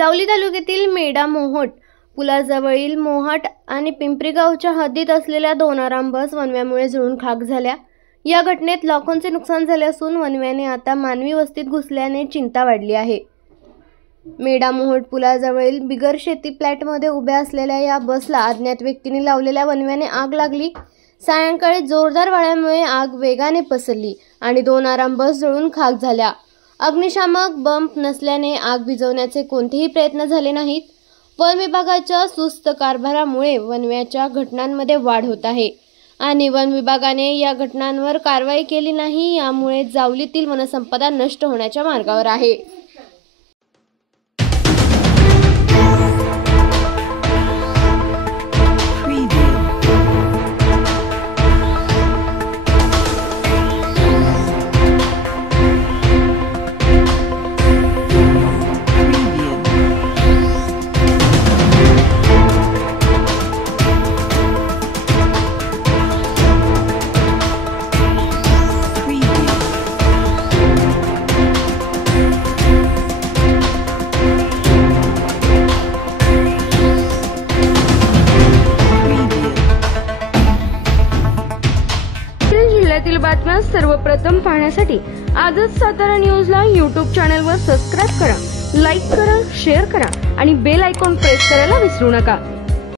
जावली तालुक्यातील मेढा मोहोट पुलाजवळील मोहाट आणि पिंपरी गावच्या हद्दीत असलेल्या 2 आराम बस वणव्यामुळे जळून खाक झाल्या। या घटनेत लाखोंचे नुकसान झाले असून वणव्याने आता मानवी वस्तीत घुसल्याने चिंता वाढली आहे। मेढा मोहोट पुलाजवळील बिगर शेती प्लॅटमध्ये उभ्या असलेल्या या बसला अज्ञात व्यक्तीने लावलेल्या वणव्याने आग लागली। सायंकाळी जोरदार वाऱ्यामुळे आग वेगाने पसरली आणि 2 आराम बस जळून खाक झाल्या। अग्निशामक बंब नसल्याने आग विझवण्याचे कोणतेही प्रयत्न झाले नाहीत। वन विभागाच्या सुस्त कारभारामुळे वणव्याच्या घटनांमध्ये वाढ होत आहे आणि वन विभागाने या घटनांवर कारवाई केली नाही, यामुळे जावलीतील वनसंपदा नष्ट होण्याच्या मार्गावर आहे। जिल्ह्यातील बातम्या सर्वप्रथम पाहण्यासाठी आजच सातारा न्यूजला YouTube चॅनलवर सबस्क्राइब करा, लाईक करा, शेअर करा आणि बेल आयकॉन प्रेस करायला विसरू नका।